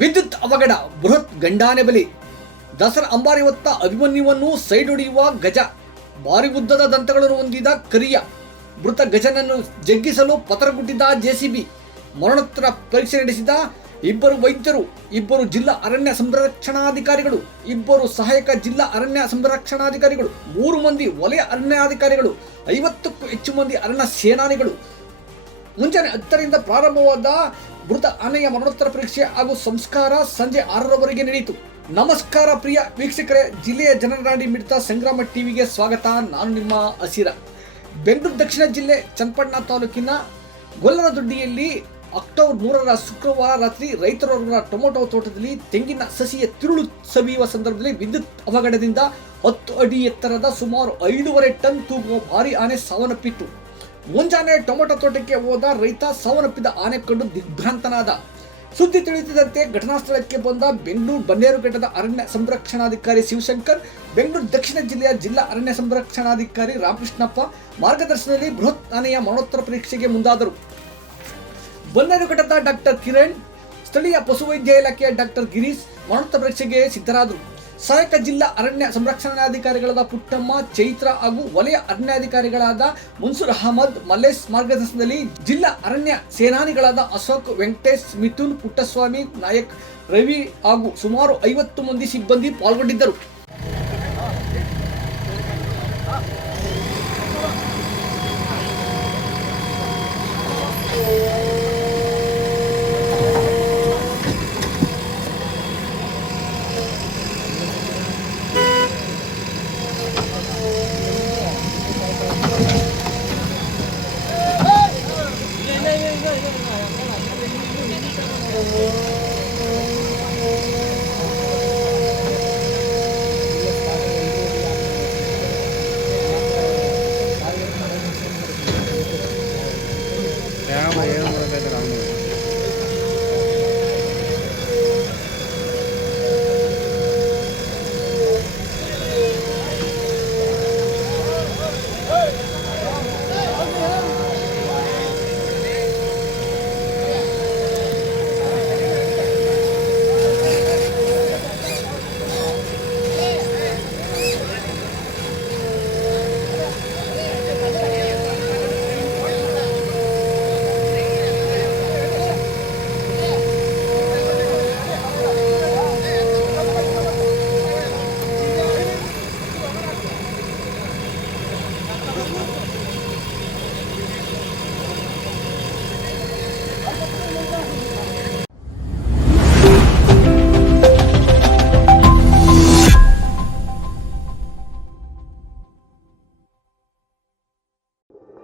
ವಿದ್ಯುತ್ ಅವಘಡ, ಬೃಹತ್ ಗಂಡಾನೆ ಬಲಿ. ದಸರಾ ಅಂಬಾರಿ ಹೊತ್ತ ಅಭಿಮನ್ಯುವನ್ನು ಸೈಡ್ ಹೊಡೆಯುವ ಗಜ. ಭಾರಿ ಉದ್ದದ ದಂತಗಳನ್ನು ಹೊಂದಿದ ಕರಿಯ ಮೃತ ಗಜನನ್ನು ಜಗ್ಗಿಸಲು ಪತರಗುಟ್ಟಿದ್ದ ಜೆಸಿಬಿ. ಮರಣೋತ್ತರ ಪರೀಕ್ಷೆ ನಡೆಸಿದ 2 ವೈದ್ಯರು, 2 ಜಿಲ್ಲಾ ಅರಣ್ಯ ಸಂರಕ್ಷಣಾಧಿಕಾರಿಗಳು, 2 ಸಹಾಯಕ ಜಿಲ್ಲಾ ಅರಣ್ಯ ಸಂರಕ್ಷಣಾಧಿಕಾರಿಗಳು, 3 ಮಂದಿ ವಲಯ ಅರಣ್ಯಾಧಿಕಾರಿಗಳು, 50ಕ್ಕೂ ಹೆಚ್ಚು ಮಂದಿ ಅರಣ್ಯ ಸೇನಾನಿಗಳು. ಮುಂಜಾನೆ 10ರಿಂದ ಪ್ರಾರಂಭವಾದ ಮೃತ ಆನೆಯ ಮರಣೋತ್ತರ ಪರೀಕ್ಷೆ ಹಾಗೂ ಸಂಸ್ಕಾರ ಸಂಜೆ 6ರವರೆಗೆ ನಡೆಯಿತು. ನಮಸ್ಕಾರ ಪ್ರಿಯ ವೀಕ್ಷಕರೇ, ಜಿಲ್ಲೆಯ ಜನರ ನಾಡಿ ಮಿಡಿತ ಸಂಗ್ರಾಮ ಟಿವಿಗೆ ಸ್ವಾಗತ. ನಾನು ನಿಮ್ಮ ಹಸಿರ. ಬೆಂಗಳೂರು ದಕ್ಷಿಣ ಜಿಲ್ಲೆ ಚನ್ನಪಟ್ಟಣ ತಾಲೂಕಿನ ಗೊಲ್ಲರದೊಡ್ಡಿಯಲ್ಲಿ ಅಕ್ಟೋಬರ್ 3ರ ಶುಕ್ರವಾರ ರಾತ್ರಿ ರೈತರವರ ಟೊಮೊಟೊ ತೋಟದಲ್ಲಿ ತೆಂಗಿನ ಸಸಿಯ ತಿರುಳು ಸವಿಯುವ ಸಂದರ್ಭದಲ್ಲಿ ವಿದ್ಯುತ್ ಅವಘಡದಿಂದ 10 ಅಡಿ ಎತ್ತರದ ಸುಮಾರು 5.5 ಟನ್ ತೂಗುವ ಭಾರಿ ಆನೆ ಸಾವನ್ನಪ್ಪಿತ್ತು. ಮುಂಜಾನೆ ಟೊಮೊಟೊ ತೋಟಕ್ಕೆ ಹೋದ ರೈತ ಸಾವನ್ನಪ್ಪಿದ ಆನೆ ಕಂಡು ದಿಗ್ಭ್ರಾಂತನಾದ. ಸುದ್ದಿ ತಿಳಿಯುತ್ತಿದ್ದಂತೆ ಘಟನಾ ಸ್ಥಳಕ್ಕೆ ಬಂದ ಬೆಂಗಳೂರು ಬನ್ನೇರುಘಟ್ಟದ ಅರಣ್ಯ ಸಂರಕ್ಷಣಾಧಿಕಾರಿ ಶಿವಶಂಕರ್, ಬೆಂಗಳೂರು ದಕ್ಷಿಣ ಜಿಲ್ಲೆಯ ಜಿಲ್ಲಾ ಅರಣ್ಯ ಸಂರಕ್ಷಣಾಧಿಕಾರಿ ರಾಮಕೃಷ್ಣಪ್ಪ ಮಾರ್ಗದರ್ಶನದಲ್ಲಿ ಬೃಹತ್ ಆನೆಯ ಮರಣೋತ್ತರ ಪರೀಕ್ಷೆಗೆ ಮುಂದಾದರು. ಬನ್ನೇರುಘಟ್ಟದ ಡಾಕ್ಟರ್ ಕಿರಣ್, ಸ್ಥಳೀಯ ಪಶುವೈದ್ಯ ಇಲಾಖೆಯ ಡಾಕ್ಟರ್ ಗಿರೀಶ್ ಮರಣೋತ್ತರ ಪರೀಕ್ಷೆಗೆ ಸಿದ್ಧರಾದರು. ಸಹಾಯಕ ಜಿಲ್ಲಾ ಅರಣ್ಯ ಸಂರಕ್ಷಣಾಧಿಕಾರಿಗಳಾದ ಪುಟ್ಟಮ್ಮ, ಚೈತ್ರ ಹಾಗೂ ವಲಯ ಅರಣ್ಯಾಧಿಕಾರಿಗಳಾದ ಮನ್ಸೂರ್ ಅಹಮದ್, ಮಲ್ಲೇಶ್ ಮಾರ್ಗದರ್ಶನದಲ್ಲಿ ಜಿಲ್ಲಾ ಅರಣ್ಯ ಸೇನಾನಿಗಳಾದ ಅಶೋಕ್, ವೆಂಕಟೇಶ್, ಮಿಥುನ್, ಪುಟ್ಟಸ್ವಾಮಿ, ನಾಯಕ್, ರವಿ ಹಾಗೂ ಸುಮಾರು 50 ಮಂದಿ ಸಿಬ್ಬಂದಿ ಪಾಲ್ಗೊಂಡಿದ್ದರು.